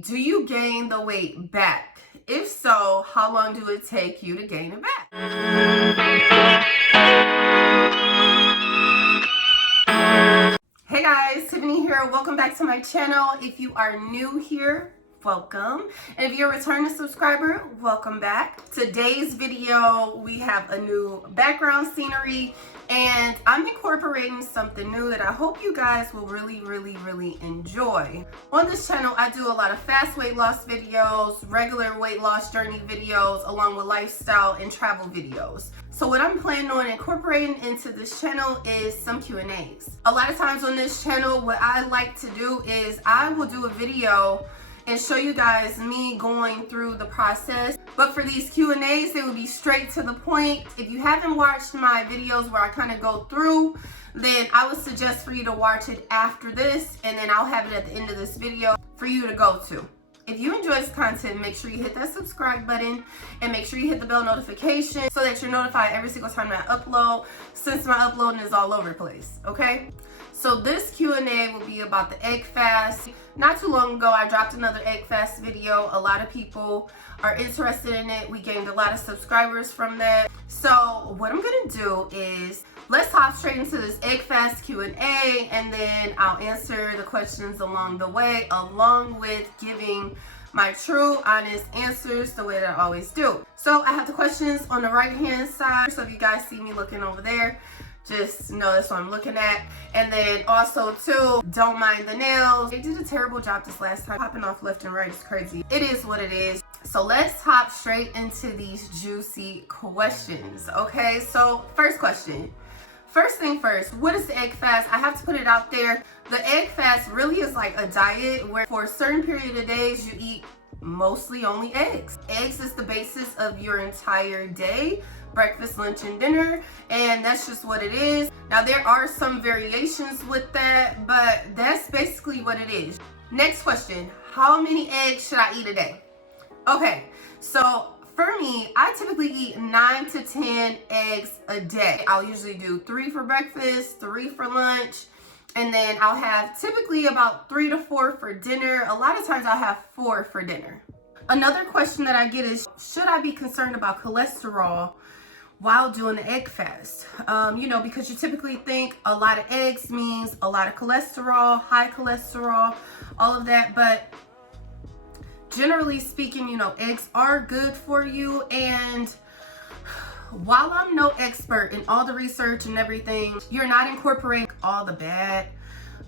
Do you gain the weight back? If so, how long do it take you to gain it back? Hey guys, Tiffany here. Welcome back to my channel. If you are new here, welcome. And if you're a returning subscriber, welcome back. Today's video, we have a new background scenery and I'm incorporating something new that I hope you guys will really enjoy. On this channel, I do a lot of fast weight loss videos, regular weight loss journey videos, along with lifestyle and travel videos. So what I'm planning on incorporating into this channel is some Q&As. A lot of times on this channel, what I like to do is I will do a video and show you guys me going through the process. But for these Q&As, they will be straight to the point. If you haven't watched my videos where I kind of go through, then I would suggest for you to watch it after this, and then I'll have it at the end of this video for you to go to. If you enjoy this content, make sure you hit that subscribe button and make sure you hit the bell notification so that you're notified every single time I upload, since my uploading is all over the place, okay? So this Q&A will be about the egg fast. Not too long ago, I dropped another egg fast video. A lot of people are interested in it. We gained a lot of subscribers from that. So what I'm gonna do is let's hop straight into this egg fast Q&A, and then I'll answer the questions along the way, along with giving my true, honest answers the way that I always do. So I have the questions on the right-hand side. So if you guys see me looking over there, just know that's what I'm looking at. And then also too, don't mind the nails. They did a terrible job this last time. Popping off left and right is crazy. It is what it is. So let's hop straight into these juicy questions. Okay, so first question. First thing first, what is the egg fast? I have to put it out there. The egg fast really is like a diet where for a certain period of days you eat mostly only eggs. Eggs is the basis of your entire day. Breakfast, lunch, and dinner, and that's just what it is. Now there are some variations with that, but that's basically what it is. Next question, how many eggs should I eat a day? Okay, so for me, I typically eat 9 to 10 eggs a day. I'll usually do 3 for breakfast, 3 for lunch, and then I'll have typically about 3 to 4 for dinner. A lot of times I'll have 4 for dinner. Another question that I get is, should I be concerned about cholesterol while doing the egg fast? You know, because you typically think a lot of eggs means a lot of cholesterol, high cholesterol, all of that. But generally speaking, you know, eggs are good for you. And while I'm no expert in all the research and everything, you're not incorporating all the bad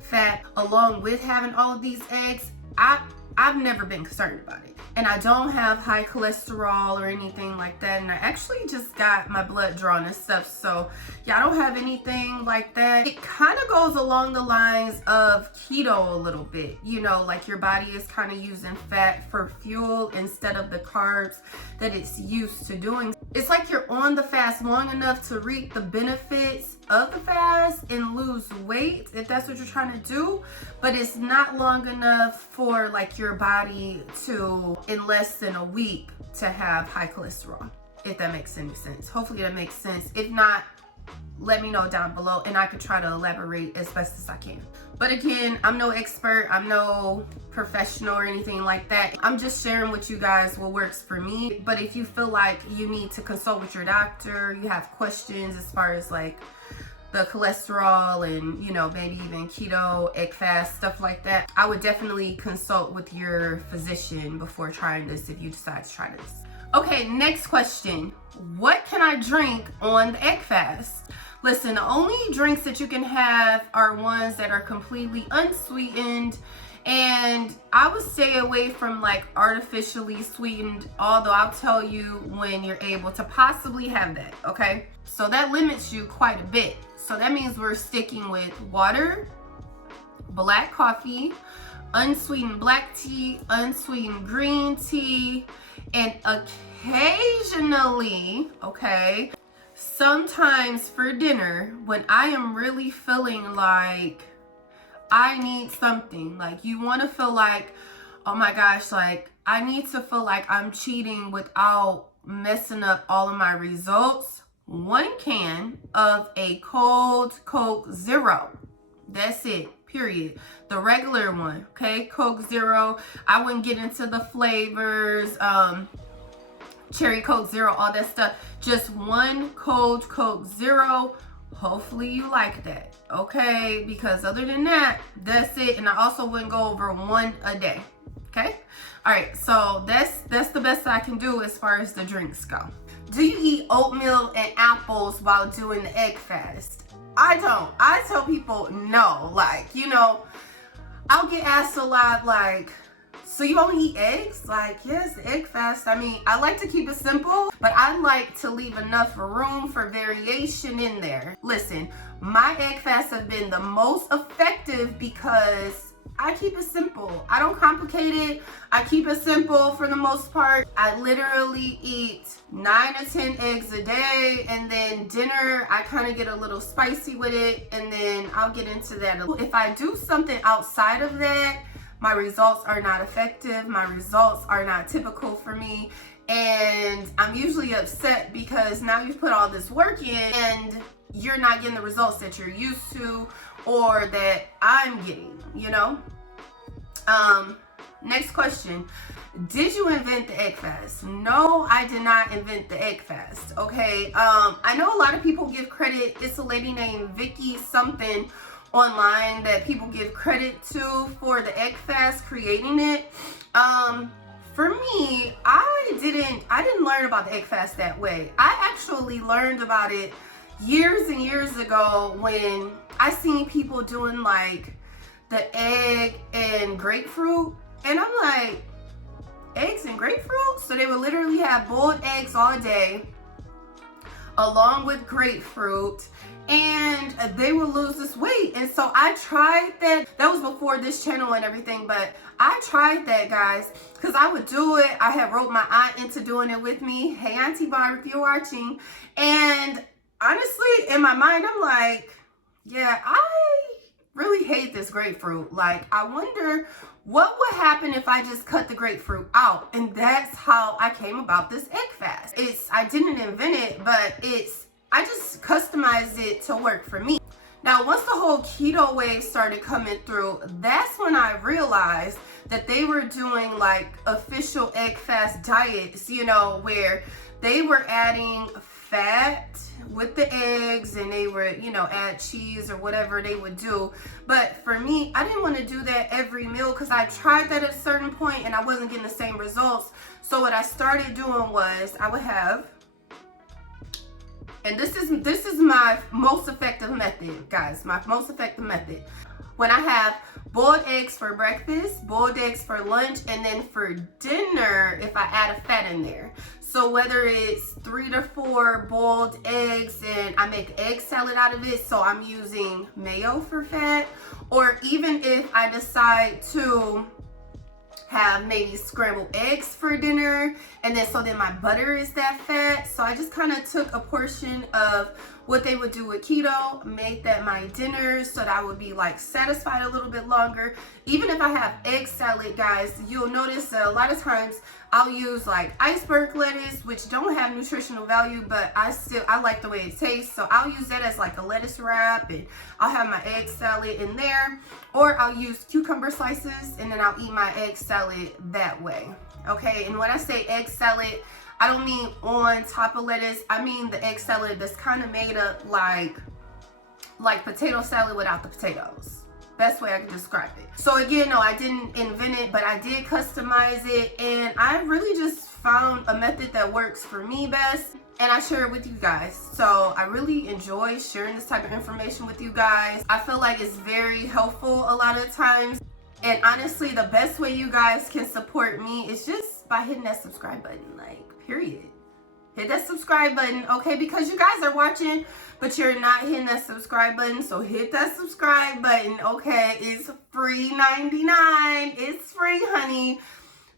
fat along with having all of these eggs. I've never been concerned about it. And I don't have high cholesterol or anything like that. And I actually just got my blood drawn and stuff. So yeah, I don't have anything like that. It kind of goes along the lines of keto a little bit. You know, like your body is kind of using fat for fuel instead of the carbs that it's used to doing. It's like you're on the fast long enough to reap the benefits of the fast and lose weight, if that's what you're trying to do, but it's not long enough for like your body to, in less than a week, to have high cholesterol, if that makes any sense. Hopefully that makes sense. If not, let me know down below and I could try to elaborate as best as I can. But again, I'm no expert, I'm no professional or anything like that. I'm just sharing with you guys what works for me. But if you feel like you need to consult with your doctor, you have questions as far as like the cholesterol and, you know, maybe even keto, egg fast, stuff like that, I would definitely consult with your physician before trying this if you decide to try this. Okay, next question. What can I drink on the egg fast? Listen, the only drinks that you can have are ones that are completely unsweetened, and I would stay away from like artificially sweetened, although I'll tell you when you're able to possibly have that, okay? So that limits you quite a bit. So that means we're sticking with water, black coffee, unsweetened black tea, unsweetened green tea, and occasionally, okay, sometimes for dinner, when I am really feeling like I need something, like you want to feel like, oh my gosh, like I need to feel like I'm cheating without messing up all of my results, 1 can of a cold Coke Zero. That's it, period. The regular one, okay? Coke Zero. I wouldn't get into the flavors, cherry Coke Zero, all that stuff. Just one cold Coke Zero. Hopefully you like that, okay? Because other than that, that's it. And I also wouldn't go over one a day, okay? All right, so that's the best I can do as far as the drinks go. Do you eat oatmeal and apples while doing the egg fast? I don't. I tell people no. Like, you know, I'll get asked a lot, like, so you only eat eggs? Like, yes, egg fast. I mean, I like to keep it simple, but I like to leave enough room for variation in there. Listen, my egg fasts have been the most effective because I keep it simple. I don't complicate it. I keep it simple for the most part. I literally eat 9 or 10 eggs a day, and then dinner, I kind of get a little spicy with it, and then I'll get into that. If I do something outside of that, my results are not effective. My results are not typical for me. And I'm usually upset because now you've put all this work in and you're not getting the results that you're used to or that I'm getting, you know? Next question. Did you invent the egg fast? No, I did not invent the egg fast, okay? I know a lot of people give credit. It's a lady named Vicky something online that people give credit to for the egg fast, creating it. For me, I didn't learn about the egg fast that way. I actually learned about it years and years ago when I seen people doing like the egg and grapefruit, and I'm like, eggs and grapefruit? So they would literally have boiled eggs all day along with grapefruit, and they would lose this weight. And so I tried that. That was before this channel and everything, but I tried that, guys, because I would do it. I had roped my aunt into doing it with me. Hey, Auntie Barb, if you're watching. And honestly, in my mind, I'm like, yeah, I really hate this grapefruit. Like, I wonder what would happen if I just cut the grapefruit out. And that's how I came about this egg fast. I didn't invent it, but I just customized it to work for me. Now, once the whole keto wave started coming through, that's when I realized that they were doing like official egg fast diets, you know, where they were adding fat with the eggs and they were, you know, add cheese or whatever they would do. But for me, I didn't want to do that every meal because I tried that at a certain point and I wasn't getting the same results. So what I started doing was I would have, and this is my most effective method, guys, my most effective method. When I have boiled eggs for breakfast, boiled eggs for lunch, and then for dinner, if I add a fat in there. So whether it's 3 to 4 boiled eggs and I make egg salad out of it, so I'm using mayo for fat, or even if I decide to have maybe scrambled eggs for dinner, and then so then my butter is that fat. So I just kind of took a portion of what they would do with keto, made that my dinner, so that I would be like satisfied a little bit longer. Even if I have egg salad, guys, you'll notice that a lot of times I'll use like iceberg lettuce, which don't have nutritional value, but I like the way it tastes. So I'll use that as like a lettuce wrap, and I'll have my egg salad in there, or I'll use cucumber slices and then I'll eat my egg salad that way. Okay, and when I say egg salad, I don't mean on top of lettuce. I mean the egg salad that's kind of made up like potato salad without the potatoes. Best way I can describe it. So again, no, I didn't invent it, but I did customize it, and I really just found a method that works for me best, and I share it with you guys. So I really enjoy sharing this type of information with you guys. I feel like it's very helpful a lot of times. And honestly, the best way you guys can support me is just by hitting that subscribe button, like, period. Hit that subscribe button, okay? Because you guys are watching, but you're not hitting that subscribe button. So hit that subscribe button, okay? It's free $99. It's free, honey.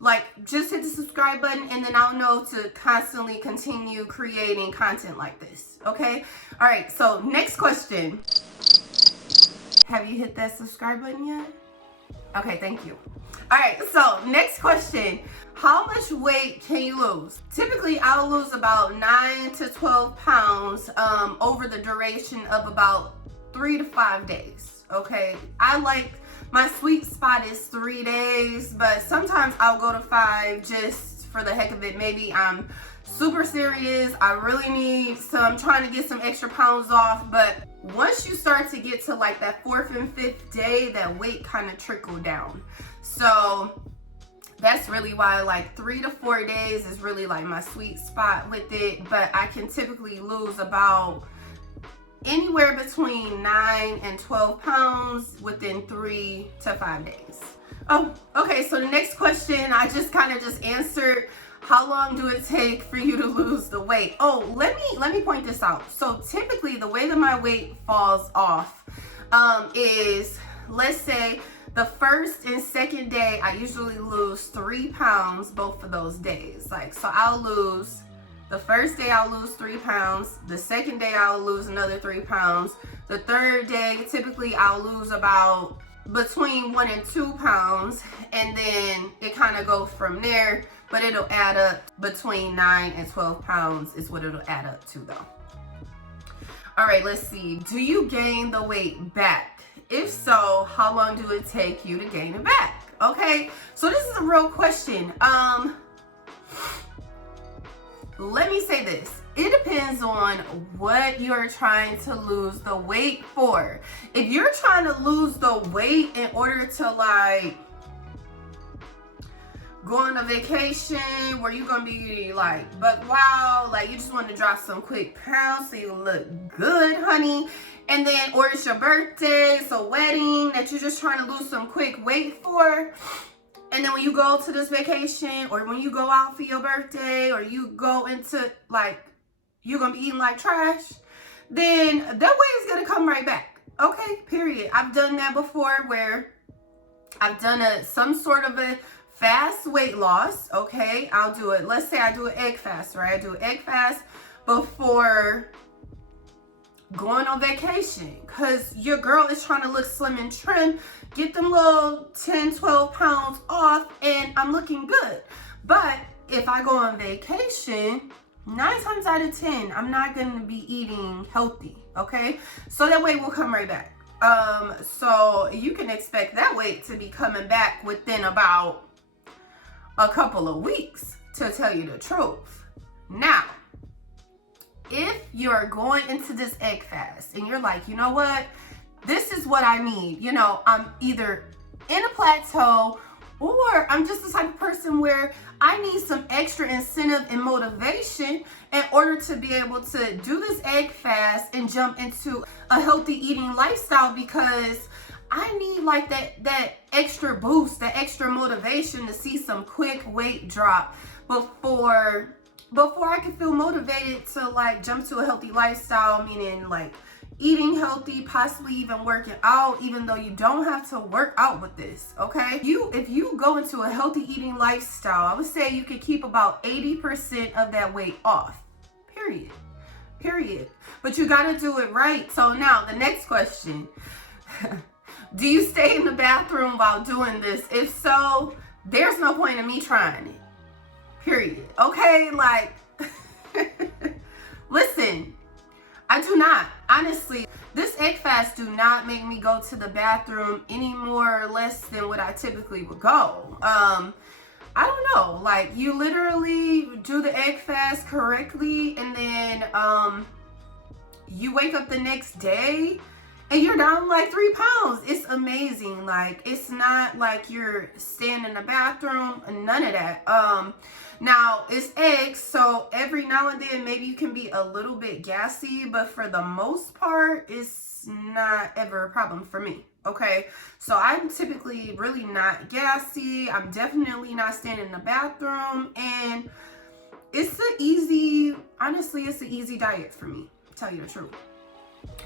Like, just hit the subscribe button, and then I'll know to constantly continue creating content like this, okay? All right, so next question. Have you hit that subscribe button yet? Okay, thank you. All right, so next question. How much weight can you lose? Typically, I'll lose about 9 to 12 pounds over the duration of about 3 to 5 days. okay? My sweet spot is 3 days, but sometimes I'll go to 5 just for the heck of it. Maybe I'm super serious, I really need trying to get some extra pounds off. But once you start to get to like that 4th and 5th day, that weight kind of trickle down. So that's really why like 3 to 4 days is really like my sweet spot with it. But I can typically lose about anywhere between 9 and 12 pounds within 3 to 5 days. Oh, okay, so the next question I just kind of answered. How long do it take for you to lose the weight? Oh, let me point this out. So typically the way that my weight falls off is, let's say the first and second day, I usually lose 3 pounds both of those days. Like, so the first day I'll lose 3 pounds. The second day I'll lose another 3 pounds. The third day, typically I'll lose about between 1 and 2 pounds. And then it kind of goes from there, but it'll add up between 9 and 12 pounds is what it'll add up to though. All right, let's see. Do you gain the weight back? If so, how long do it take you to gain it back? Okay, so this is a real question. Let me say this. It depends on what you're trying to lose the weight for. If you're trying to lose the weight in order to like go on a vacation where you're gonna be like buck wild, like you just want to drop some quick pounds so you look good, honey, and then, or it's your birthday, it's a wedding that you're just trying to lose some quick weight for, and then when you go to this vacation or when you go out for your birthday or you go into like you're gonna be eating like trash, then that weight is gonna come right back. Okay, period. I've done that before where I've done some sort of a fast weight loss. Okay, I'll do it. Let's say I do an egg fast, right? I do an egg fast before going on vacation because your girl is trying to look slim and trim, get them little 10, 12 pounds off, and I'm looking good. But if I go on vacation, 9 times out of 10, I'm not going to be eating healthy. Okay, so that weight will come right back. So you can expect that weight to be coming back within about a couple of weeks, to tell you the truth. Now, if you're going into this egg fast and you're like, you know what, this is what I need, you know, I'm either in a plateau or I'm just the type of person where I need some extra incentive and motivation in order to be able to do this egg fast and jump into a healthy eating lifestyle, because I need like that extra boost, that extra motivation to see some quick weight drop before I can feel motivated to like jump to a healthy lifestyle, meaning like eating healthy, possibly even working out, even though you don't have to work out with this, okay? If you go into a healthy eating lifestyle, I would say you could keep about 80% of that weight off, period. But you gotta do it right. So now the next question, do you stay in the bathroom while doing this? If so, there's no point in me trying it, period. Okay, like, listen, I do not. Honestly, this egg fast do not make me go to the bathroom any more or less than what I typically would go. I don't know, like you literally do the egg fast correctly and then you wake up the next day and you're down like 3 pounds. It's amazing. Like, it's not like you're staying in the bathroom, none of that. Now it's eggs, so every now and then maybe you can be a little bit gassy, but for the most part it's not ever a problem for me. Okay, so I'm typically really not gassy. I'm definitely not staying in the bathroom, and it's honestly it's an easy diet for me, to tell you the truth.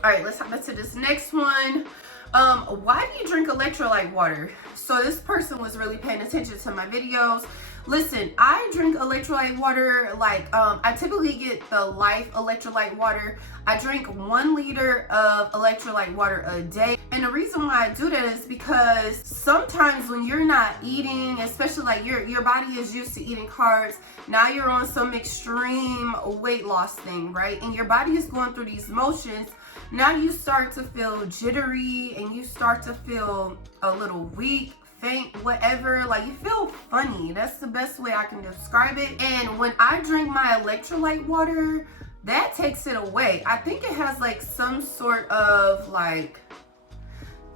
All right, let's hop into this next one. Why do you drink electrolyte water? So this person was really paying attention to my videos. Listen, I drink electrolyte water, like I typically get the Life electrolyte water. I drink 1 liter of electrolyte water a day. And the reason why I do that is because sometimes when you're not eating, especially like your body is used to eating carbs, now you're on some extreme weight loss thing, right? And your body is going through these motions now you start to feel jittery and you start to feel a little weak, faint, whatever. Like, you feel funny. That's the best way I can describe it. And when I drink my electrolyte water, that takes it away. I think it has like some sort of like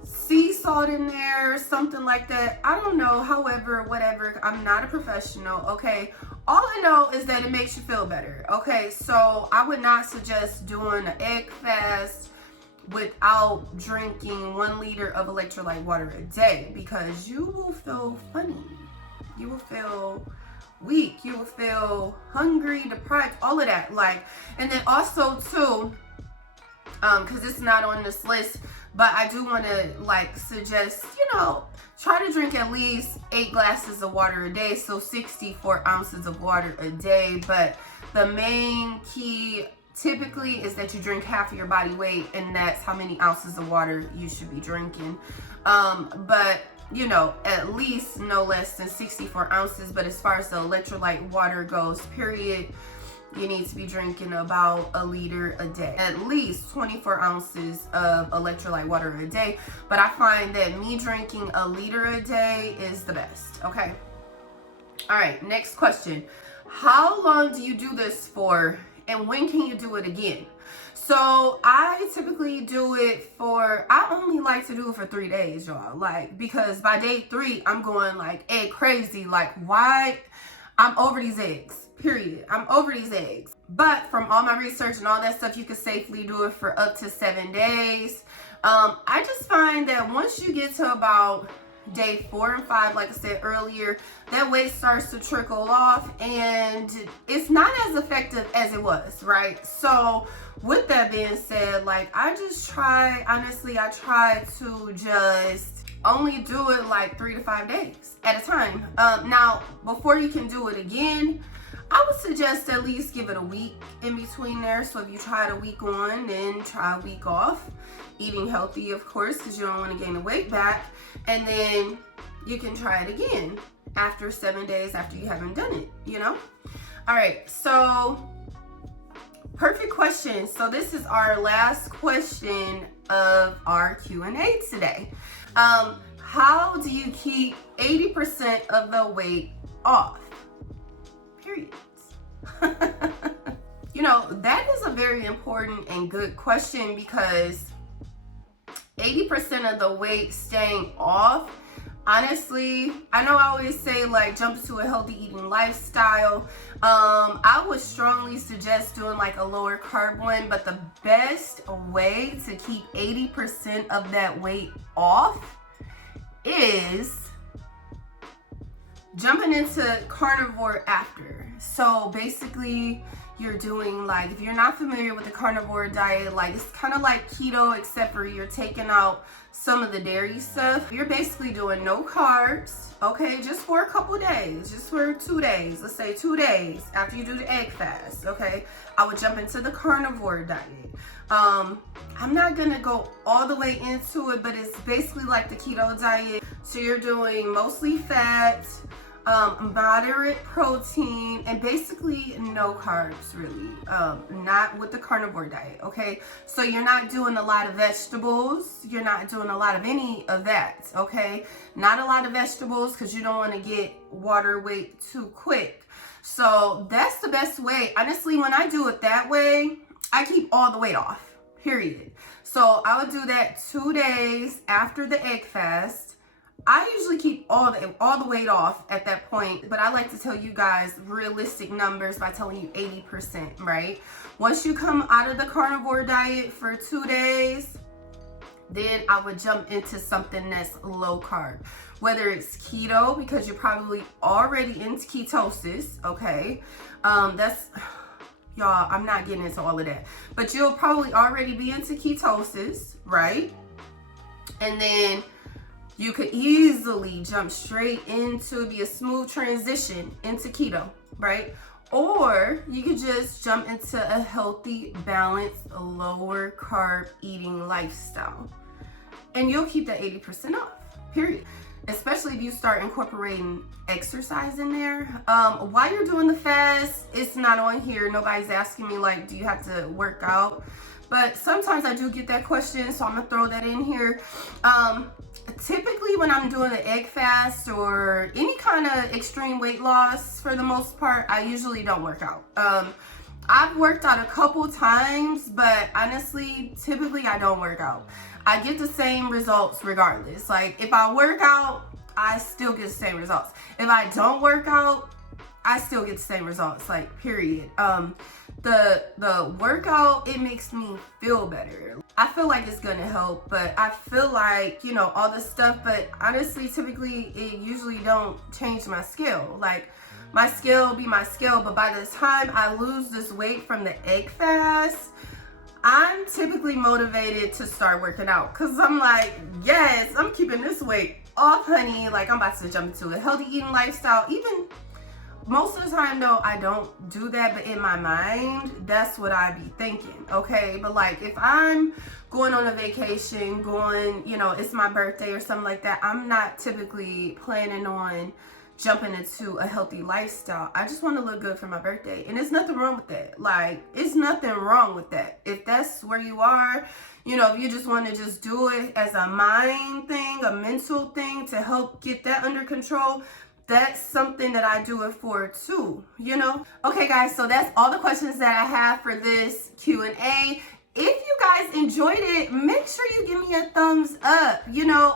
sea salt in there, something like that. I don't know. However, whatever, I'm not a professional, okay? All I know is that it makes you feel better, okay? So I would not suggest doing an egg fast without drinking 1 liter of electrolyte water a day, because you will feel funny. You will feel weak. You will feel hungry, deprived, all of that. Like, and then also too, because it's not on this list, but I do want to like suggest, you know, try to drink at least 8 glasses of water a day, so 64 ounces of water a day. But the main key typically is that you drink half of your body weight, and that's how many ounces of water you should be drinking. But you know, at least no less than 64 ounces. But as far as the electrolyte water goes, period, you need to be drinking about 1 liter a day, at least 24 ounces of electrolyte water a day. But I find that me drinking 1 liter a day is the best. Okay. All right. Next question. How long do you do this for, and when can you do it again? So I typically do it for, I only like to do it for 3 days, y'all. Like, because by day 3, I'm going like egg crazy. Like, why? I'm over these eggs. Period. I'm over these eggs. But from all my research and all that stuff, you can safely do it for up to 7 days. I just find that once you get to about day 4 and 5, like I said earlier, that weight starts to trickle off and it's not as effective as it was, right? So with that being said, like, I just try, honestly, I try to just only do it like 3 to 5 days at a time. Now, before you can do it again, I would suggest at least give it a week in between there. So if you try it a week on, then try a week off. Eating healthy, of course, because you don't want to gain the weight back. And then you can try it again after 7 days after you haven't done it, you know? All right, so perfect question. So this is our last question of our Q&A today. How do you keep 80% of the weight off? Periods. You know, that is a very important and good question, because 80% of the weight staying off, honestly, I know I always say like jump to a healthy eating lifestyle. I would strongly suggest doing like a lower carb one, but the best way to keep 80% of that weight off is jumping into carnivore after. So basically, you're doing, like, if you're not familiar with the carnivore diet, like, it's kind of like keto, except for you're taking out some of the dairy stuff. You're basically doing no carbs, okay, just for a couple days, just for 2 days. Let's say 2 days after you do the egg fast, okay? I would jump into the carnivore diet. I'm not gonna go all the way into it, but it's basically like the keto diet. So you're doing mostly fat, moderate protein, and basically no carbs, really. Not with the carnivore diet, okay? So you're not doing a lot of vegetables. You're not doing a lot of any of that, okay? Not a lot of vegetables, because you don't want to get water weight too quick. So that's the best way. Honestly, when I do it that way, I keep all the weight off, period. So I would do that 2 days after the egg fast. I usually keep all the weight off at that point, but I like to tell you guys realistic numbers by telling you 80%, right? Once you come out of the carnivore diet for 2 days, then I would jump into something that's low carb. Whether it's keto, because you're probably already into ketosis, okay? That's, y'all, I'm not getting into all of that. But you'll probably already be into ketosis, right? And then you could easily jump straight into, be a smooth transition into keto, right? Or you could just jump into a healthy, balanced, lower carb eating lifestyle. And you'll keep that 80% off, period. Especially if you start incorporating exercise in there. While you're doing the fast, it's not on here. Nobody's asking me like, do you have to work out? but sometimes I do get that question, so I'm gonna throw that in here. Typically when I'm doing an egg fast or any kind of extreme weight loss, for the most part, I usually don't work out. I've worked out a couple times, but honestly, typically I don't work out. I get the same results regardless. Like if I work out, I still get the same results. If I don't work out, I still get the same results, like period. The workout, it makes me feel better. I feel like it's gonna help, but I feel like, you know, all this stuff, but honestly, typically it usually don't change my scale. Like my scale be my scale, but by the time I lose this weight from the egg fast, I'm typically motivated to start working out, because I'm like, yes, I'm keeping this weight off, honey. Like I'm about to jump into a healthy eating lifestyle. Even most of the time though, I don't do that, but in my mind, that's what I be thinking, okay? But like if I'm going on a vacation, you know, it's my birthday or something like that, I'm not typically planning on jumping into a healthy lifestyle. I just want to look good for my birthday, and there's nothing wrong with that. Like it's nothing wrong with that. If that's where you are, you know, if you just want to just do it as a mind thing, a mental thing to help get that under control, that's something that I do it for too, you know? Okay guys, so that's all the questions that I have for this Q&A. If you guys enjoyed it, make sure you give me a thumbs up, you know,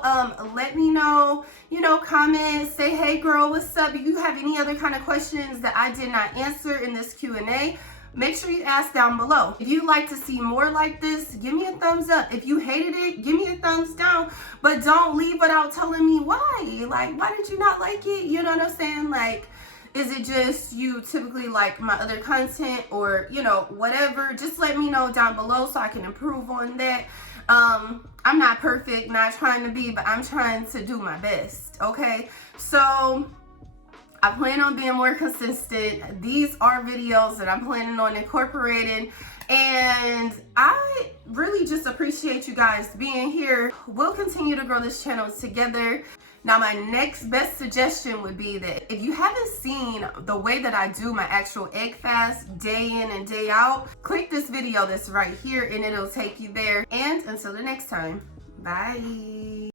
let me know, you know, comment, say, hey girl, what's up? If you have any other kind of questions that I did not answer in this Q&A, make sure you ask down below. If you'd like to see more like this, give me a thumbs up. If you hated it, give me a thumbs down, but don't leave without telling me why. Like, why did you not like it? You know what I'm saying? Like, is it just you typically like my other content, or, you know, whatever? Just let me know down below so I can improve on that. I'm not perfect, not trying to be, but I'm trying to do my best, okay? So I plan on being more consistent. These are videos that I'm planning on incorporating, and I really just appreciate you guys being here. We'll continue to grow this channel together. Now, my next best suggestion would be that if you haven't seen the way that I do my actual egg fast day in and day out, click this video that's right here and it'll take you there. And until the next time, bye.